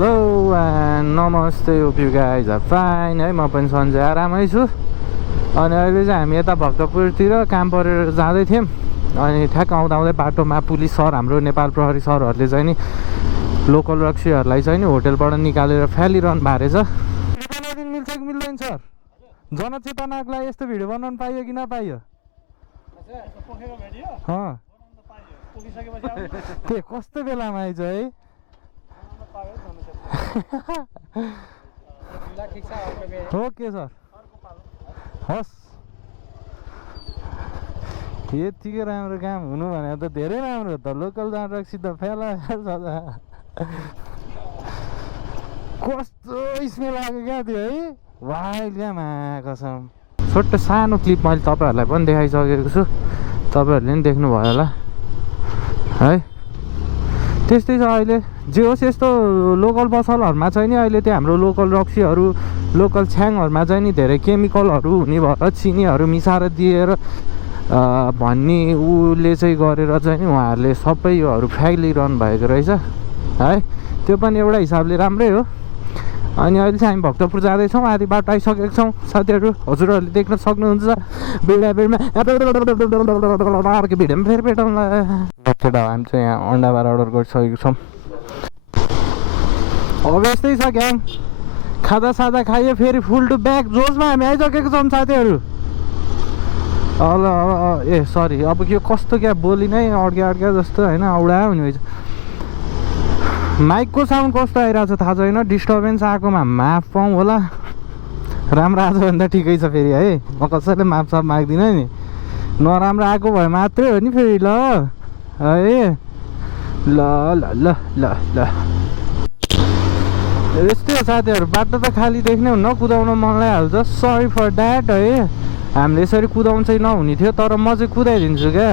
Hello and नमस्ते hope you guys are fine है। म पनि सन्चै आरामै छु। अनि अहिले चाहिँ हामी यता भक्तपुरतिर काम परेर जाँदै थियौँ। अनि ठ्याक्क आउँदा बाटोमा पुलिस सर, हाम्रो नेपाल प्रहरी सरहरूले चाहिँ नि लोकल रक्सीहरूलाई चाहिँ नि होटेलबाट निकालेर फ्यालिरहनु भएको रहेछ। मिल्छ कि मिल्दैन सर? जनचेतनाको लागि यस्तो भिडियो बनाउनु पाइयो कि नपाइयो? के कस्तो बेलामा आइज है? ओके सर, हस्। यतिकै राम्रो काम हुनु भने त धेरै राम्रो हो त। लोकल जाँड रक्सी त फेला कस्तो स्मेल आएको क्या त्यो है, वाइल्ड क्या मा कसम। छोटो सानो क्लिप मैले तपाईँहरूलाई पनि देखाइसकेको छु, तपाईँहरूले पनि देख्नुभयो होला है। त्यस्तै छ अहिले। जे होस्, यस्तो लोकल पसलहरूमा चाहिँ नि अहिले त्यो हाम्रो लोकल रक्सीहरू, लोकल छ्याङहरूमा चाहिँ नि धेरै केमिकलहरू हुने भएर चिनीहरू मिसाएर दिएर भन्ने उसले चाहिँ गरेर चाहिँ नि उहाँहरूले सबै योहरू फ्यालिरहनु भएको रहेछ है। त्यो पनि एउटा हिसाबले राम्रै हो। अनि अहिले चाहिँ हामी भक्तपुर जाँदैछौँ, आधी बाटो आइसकेको छौँ साथीहरू। हजुरहरूले देख्न सक्नुहुन्छ भिडमा अर्को भिडियोमा फेरि भेटौँला। हामी चाहिँ यहाँ अन्डाबार अर्डर गरिसकेको छौँ। अब यस्तै छ ग्याङ, खाजा साजा खायो फेरि फुल टु ब्याक जोसमा हामी आइसकेको छौँ साथीहरू। ए सरी, अब यो कस्तो क्या बोली नै अड्क्या जस्तो होइन, औडा हुने रहेछ। माइकको साउन्ड कस्तो आइरहेको छ थाहा छैन, डिस्टर्बेन्स आएकोमा माफ पाऊँ होला। राम्रो आएको भन्दा ठिकै छ फेरि है, म कसैले माफसाफ माग्दिनँ नि। नराम्रो आएको भए मात्रै हो नि फेरि। ल है, ल ल ल ल ल यस्तै हो साथीहरू। बाटो त खाली देख्ने हुन्न, कुदाउन मन लागिहाल्छ। सरी फर द्याट है। हामीले यसरी कुदाउनु चाहिँ नहुने थियो, तर म चाहिँ कुदाइदिन्छु क्या।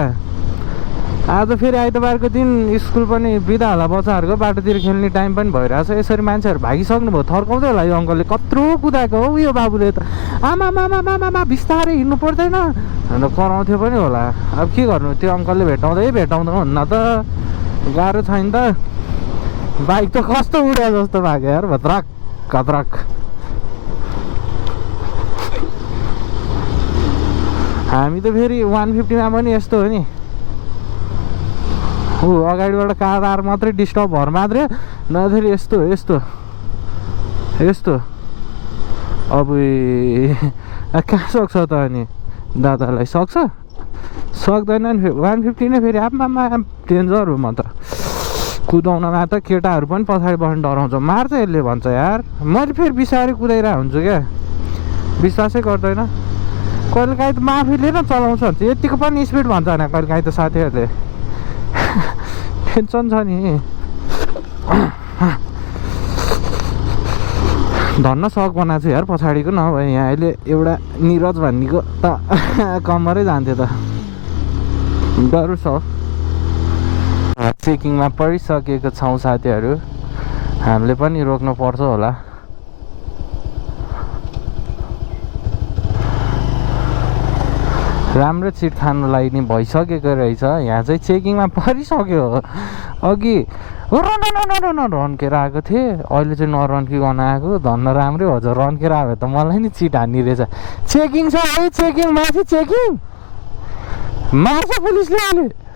आज फेरि आइतबारको दिन स्कुल पनि बिदा होला बच्चाहरूको, बाटोतिर खेल्ने टाइम पनि भइरहेछ। यसरी मान्छेहरू भागिसक्नु भयो, थर्काउँदै होला यो अङ्कलले। कत्रो कुदाएको हो यो बाबुले त, आमा बिस्तारै हिँड्नु पर्दैन भनेर कराउँथ्यो पनि होला। अब के गर्नु, त्यो अङ्कलले भेटाउँदा हुन्न त, गाह्रो छैन त। बाइक त कस्तो उड्या जस्तो भएको यार, भद्राक खतराक। हामी त फेरि 150मा पनि यस्तो हो नि, अगाडिबाट कार मात्रै डिस्टर्ब भएर मात्रै नखेरि यस्तो अब कहाँ सक्छ त? अनि दादालाई सक्दैन नि। 150 नै फेरि आमा डेन्जर हो। म त कुदाउनमा त केटाहरू पनि पछाडि बस्नु डराउँछ, मार्छ यसले भन्छ यार। मैले फेरि बिस्तारै कुदाइरहेको हुन्छु क्या, विश्वासै गर्दैन। कहिलेकाहीँ त माफीले नै चलाउँछ भन्छ, यतिको पनि स्पिड भन्छ होइन कहिलेकाहीँ त साथीहरूले। टेन्सन छ नि। धन्न सक बनाएको छु यार पछाडिको, नभए यहाँ अहिले एउटा निरज भन्नेको त कम्मरै जान्थ्यो त। डरु छ। चेकिङमा परिसकेको छौँ साथीहरू, हामीले पनि रोक्नु पर्छ होला। राम्रो चिट खानुलाई नि भइसकेको रहेछ। यहाँ चाहिँ चेकिङमा परिसक्यो। अघि रन्केर आएको थिएँ, अहिले चाहिँ नरन्किकन आएको। धन्न राम्रै हजुर, रन्केर आयो त मलाई नि चिट हान्ने रहेछ। चेकिङ छ है, चेकिङ माथि चेकिङ मार्छ पुलिसले अहिले।